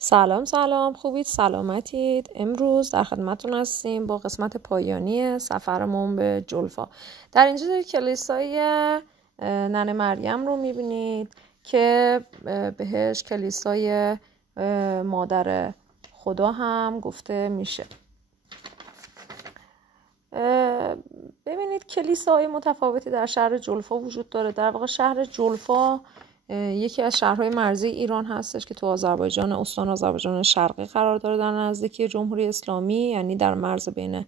سلام خوبید، سلامتید. امروز در خدمتتون هستیم با قسمت پایانی سفرمون به جلفا. در اینجا کلیسای ننه مریم رو میبینید که بهش کلیسای مادر خدا هم گفته میشه. ببینید کلیساهای متفاوتی در شهر جلفا وجود داره. در واقع شهر جلفا یکی از شهرهای مرزی ایران هستش که تو آذربایجان، استان آذربایجان شرقی قرار داره، در نزدیکی جمهوری اسلامی، یعنی در مرز بین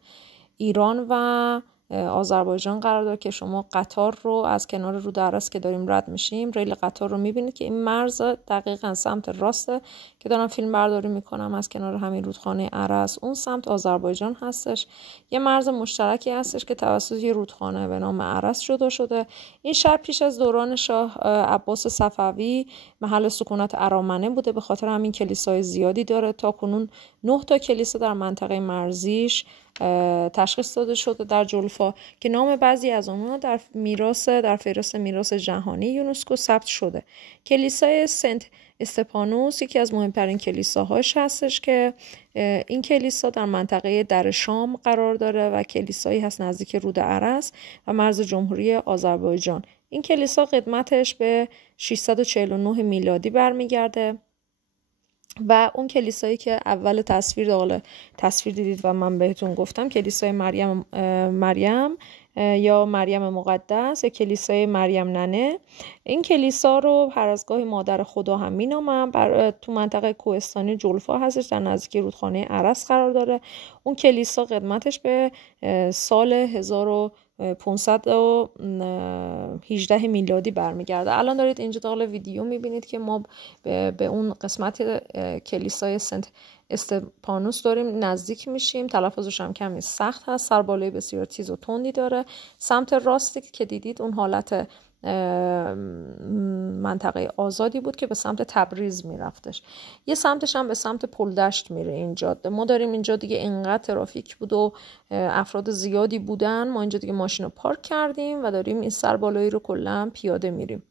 ایران و آذربایجان قرار داره که شما قطار رو از کنار رود ارس که داریم رد میشیم، ریل قطار رو میبینید که این مرز دقیقاً سمت راسته که دارم فیلم برداری میکنم از کنار همین رودخانه ارس، اون سمت آذربایجان هستش. یه مرز مشترکی هستش که توسط یه رودخانه به نام ارس جدا شده. این شهر پیش از دوران شاه عباس صفوی محل سکونت ارامنه بوده، به خاطر همین کلیسای زیادی داره. تا کنون 9 تا کلیسا در منطقه مرزیش تشخیص داده شده در جلفا که نام بعضی از اونها در فهرست میراث جهانی یونسکو ثبت شده. کلیسای سنت استپانوس یکی از مهمترین کلیساهاش هستش که این کلیسا در منطقه در شام قرار داره و کلیسایی هست نزدیک رود ارس و مرز جمهوری آذربایجان. این کلیسا قدمتش به 649 میلادی برمیگرده و اون کلیسایی که اول تصویر دیدید و من بهتون گفتم، کلیسای مریم یا مریم مقدس یا کلیسای مریم ننه، این کلیسا رو هر از گاهی مادر خدا هم مینامن. تو منطقه کوهستانی جلفا هستش، در نزدیکی رودخانه ارس قرار داره. اون کلیسا قدمتش به سال 1518 میلادی برمیگرده. الان دارید اینجا داخل ویدیو میبینید که ما به اون قسمت کلیسای سنت استپانوس داریم نزدیک میشیم. تلفظش هم کمی سخت هست، سربالای بسیار تیز و تندی داره. سمت راستی که دیدید اون حالت منطقه آزادی بود که به سمت تبریز میرفتش. یه سمتش هم به سمت پلدشت میره این جاده. ما داریم اینجا دیگه اینقدر ترافیک بود و افراد زیادی بودن، ما اینجا دیگه ماشین رو پارک کردیم و داریم این سربالایی رو کلا پیاده میریم.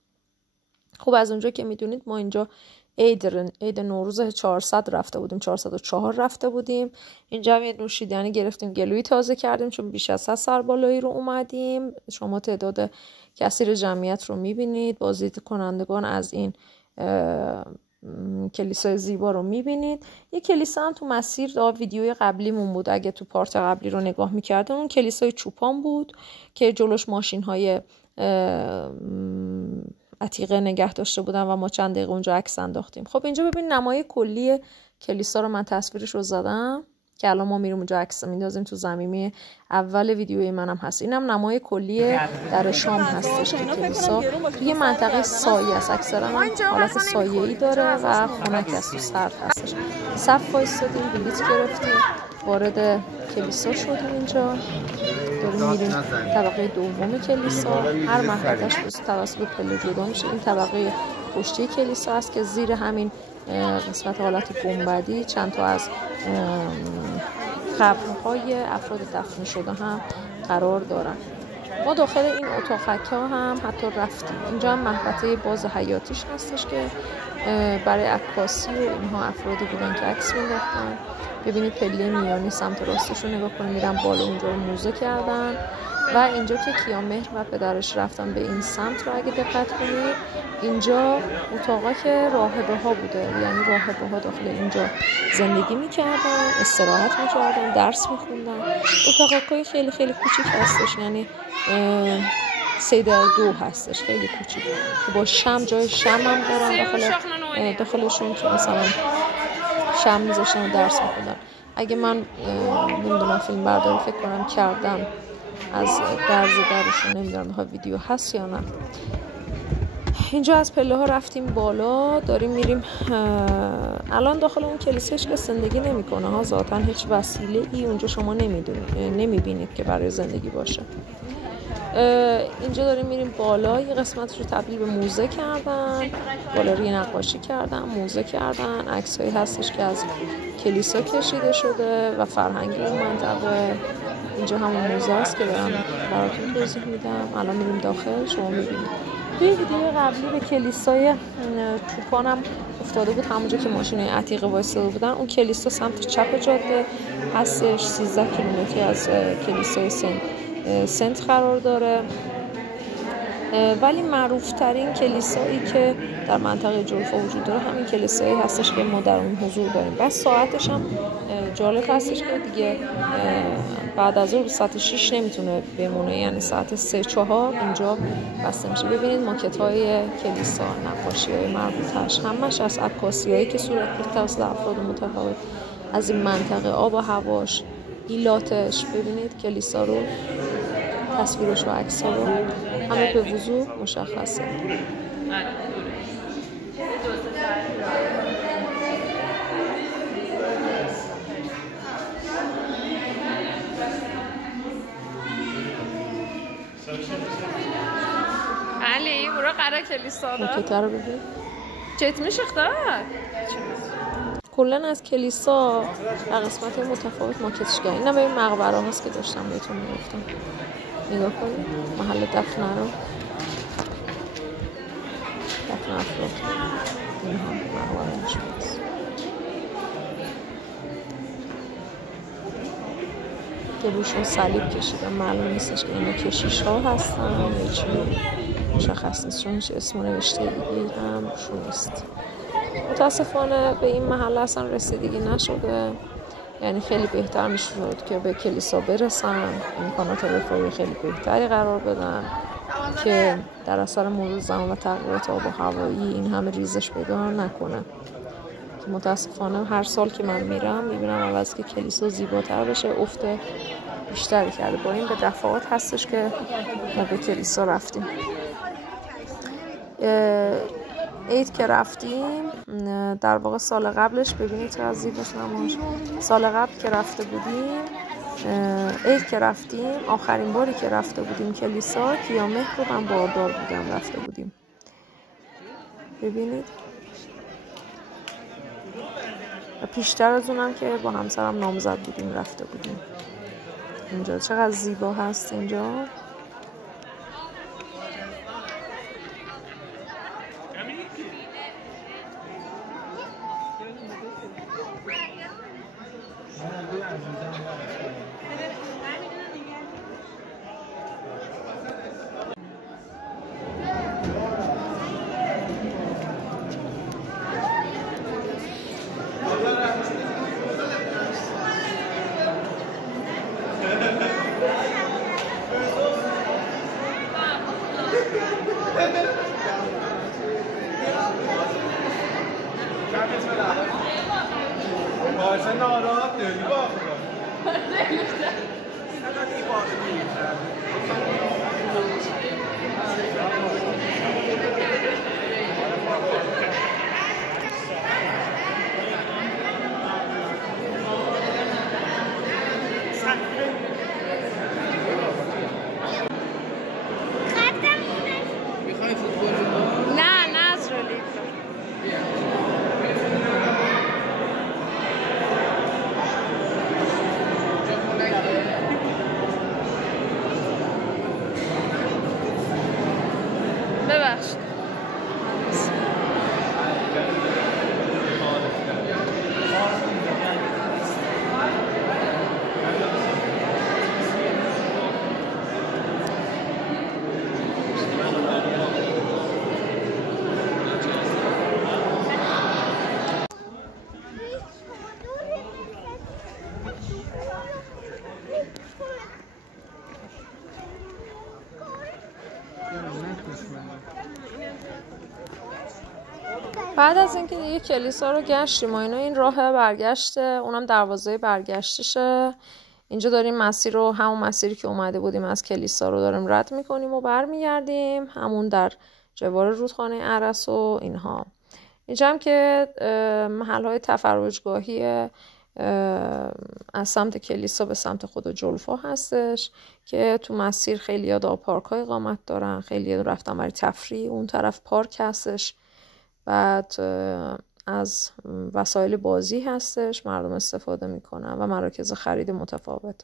خب از اونجا که میدونید ما اینجا عید نوروز 400 رفته بودیم، 404 رفته بودیم. اینجا هم یه نوشیدنی گرفتیم، گلویی تازه کردیم چون بیش از 100 سربالایی رو اومدیم. شما تعداد کثیر جمعیت رو میبینید، بازدید کنندگان از این کلیسای زیبا رو میبینید. یه کلیسا هم تو مسیر ویدیوی قبلیمون بود، اگه تو پارت قبلی رو نگاه میکردن، اون کلیسای چوپان بود که جلوش ماشین های عتیقه نگه داشته بودن و ما چند دقیقه اونجا عکس انداختیم. خب اینجا ببین نمای کلی کلیسا رو من تصویرش رو زدم که الان ما میریم اونجا عکس میندازیم. تو زمینه اول ویدیوی منم هست. اینم نمای کلی در شام هستش که کلیسا یه منطقه سایه است، اکثرا حالت سایه‌ای داره و خنک است و سرد هستش. صف وایسادیم، بلیط گرفتیم، وارد کلیسا شدیم. اینجا داریم میریم طبقه دوم کلیسا. هر محلش توسط پله جدا میشه. این طبقه پشتی کلیسا است که زیر همین قسمت حالت گنبدی چند تا از قبرهای افراد دفن شده هم قرار دارن. ما داخل این اتاقک‌ها هم حتی رفتیم. اینجا هم محوطه باز حیاتیش هستش که برای عکاسی و اینها افرادی بودن که عکس می‌گرفتن. ببینید پله میانی سمت راستش رو نگاه کنید، میرن بالا اونجا رو موزه کردن. و اینجا که کیامهر و پدرش رفتن به این سمت رو اگه دقت کنید، اینجا اتاقا که راهبه ها بوده، یعنی راهبه ها داخل اینجا زندگی میکردن، استراحت میکردن، درس میخوندن. اتاقای خیلی خیلی کوچیک هستش، یعنی 3x2 هستش، خیلی کوچیک که با شم، جای شم هم دارن داخلشون که مثلا شم میذاشتن و درس میخوندن. اگه من نمیدونم فیلم برداری فکر کنم کردم از درشون، نمیدونم ویدیو هست یا نه. اینجا از پله ها رفتیم بالا، داریم میریم. الان داخل اون کلیسا هیچ کس زندگی نمیکنه ها، ذاتاً هیچ وسیله ای اونجا شما نمیبینید که برای زندگی باشه. اینجا داریم میریم بالا. یه قسمتش رو تبدیل به موزه کردن، گالری نقاشی کردن، موزه کردن، عکسایی هستش که از کلیسا کشیده شده و فرهنگ اون منطقه. اینجا همون موزه است که دارم براتون توضیح میدم. الان میریم داخل، شما میبینید. توی ویدیو قبلی به کلیسای چوپان هم افتاده بود، همونجا که ماشین‌های عتیقه وایساده بودن، اون کلیسا سمت چپ جاده هستش. 13 کیلومتری از کلیسای سنت قرار داره. ولی معروف ترین کلیسایی که در منطقه جلفا وجود داره همین کلیسایی هستش که ما در اون حضور داریم. بس ساعتش هم جالب هستش که دیگه بعد از اون ساعت 6 نمیتونه بمونه، یعنی ساعت 3-4 اینجا بسته میشه. ببینید ماکت‌های کلیسا، نقاشی‌های مربوطش همش از عکاسی‌هایی که صورت گرفته توسط افراد متفاوت از این منطقه، آب و هواش، ایلاتش. ببینید کلیسا رو، تصویرش و عکس‌ها رو همه به وضوح مشخصه. علی برو قرار کلیسا دا ماکت‌ها رو ببین. چت میشه اختار کلن از کلیسا در قسمت متفاوت ماکتش کردن. اینم ببین مقبره هاست که داشتم بهتون میگفتم. نگاه کنید محل دفن رو، دفن افراد، این هم مقبره هاست که روشون صلیب کشیدن. معلوم نیستش که اینا کشیش ها هستن یا چی، مشخص نیست چون هیچ اسم نوشته دیگه هم روشون نیست. متاسفانه به این محل اصلا رسیدگی نشده، یعنی خیلی بهتر میشد که به کلیسا برسن، امکانات رفاهی خیلی بهتری قرار بدن که در اثر مرور زمان و تغییرات آب و هوایی این همه ریزش پیدا نکنه. که متاسفانه هر سال که من میرم میبینم عوض که کلیسا زیباتر بشه، افت بیشتری کرده. با این به دفعات هستش که ما به کلیسا رفتیم. عید که رفتیم، در واقع سال قبلش ببینید چقدر زیباست نماش. سال قبل که رفته بودیم، عید که رفتیم، آخرین باری که رفته بودیم کلیسا کیامهر رو من باردار بودم رفته بودیم. ببینید و پیشتر از اونم که با همسرم نامزد بودیم رفته بودیم. اینجا چقدر زیبا هست اینجا. بعد از اینکه دیگه کلیسا رو گشتیم و اینا، این راه برگشته، اونم دروازه برگشتشه. اینجا داریم مسیر رو، همون مسیری که اومده بودیم از کلیسا رو داریم رد میکنیم و برمیگردیم همون در جوار رودخانه ارس و اینها. اینجا هم که محل‌های تفرجگاهی از سمت کلیسا به سمت خود جلفا هستش که تو مسیر خیلی یاد پارک‌های اقامت دارن، خیلی رفتن برای تفریح. اون طرف پارک هستش، بعد از وسایل بازی هستش مردم استفاده میکنن و مراکز خرید متفاوت.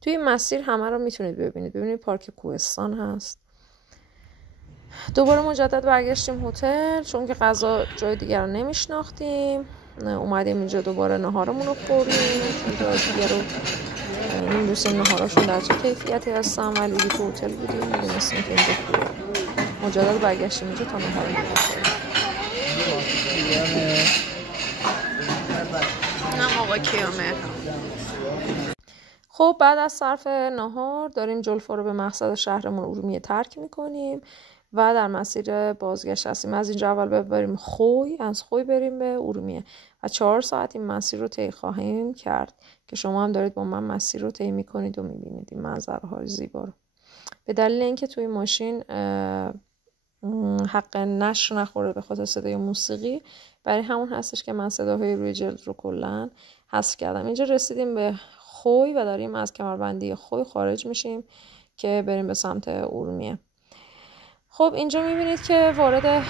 توی این مسیر همه رو میتونید ببینید. ببینید پارک کوهستان هست، دوباره مجدد برگشتیم هتل، چون که غذا جای دیگر رو نمیشناختیم. اومدیم اینجا دوباره نهارمون رو خوردیم، چون جای دیگر رو نمیدونستیم نهاراشون در چه کیفیتی هستن، ولی تو هتل بودیم میدونستیم که اینجا خوبه. مجدد برگشتیم اینجا تا نهارمون رو بخوریم. نه آقا کیامه. خب بعد از صرف نهار داریم جلفا رو به مقصد شهرمون ارومیه ترک میکنیم و در مسیر بازگشت هستیم. از اینجا اول بریم خوی، از خوی بریم به ارومیه و 4 ساعت این مسیر رو طی خواهیم کرد که شما هم دارید با من مسیر رو طی میکنید و میبینید این منظره‌های زیبا رو. به دلیل اینکه توی ماشین حق نشر نخوره به خاطر صدای موسیقی، برای همون هستش که من صداهای روی جلد رو کلن حذف کردم. اینجا رسیدیم به خوی و داریم از کمربندی خوی خارج میشیم که بریم به سمت ارومیه. خب اینجا میبینید که وارد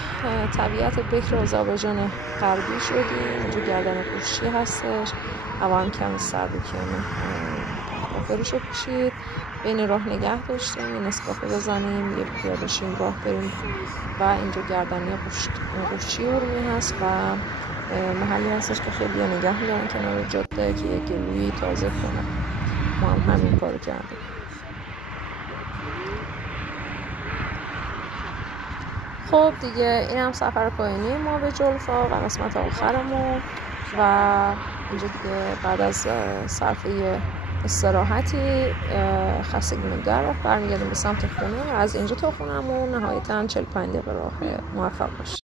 طبیعت بکر آذربایجان غربی شدیم. اینجا گردن کوشی هستش، هوا هم کمی سرد و کمه. کافرش رو پوشید، بین راه نگه داشتیم، این اسکافه بزنیم، یه پیاده شیم راه بریم و اینجا گردنی قوشچی ارومیه هست و محلی هستش که خیلی نگه میدارن کنار جاده که یک گلویی تازه کنه. ما هم همین کارو کردیم. خب دیگه این هم سفر پایینی ما به جلفا و قسمت آخرمون و اینجا دیگه بعد از صرفه استراحتی خستگی در برمیگردیم به سمت خونه و از اینجا تا خونمون نهایتاً 45 دقیقه راه موفق باشیم.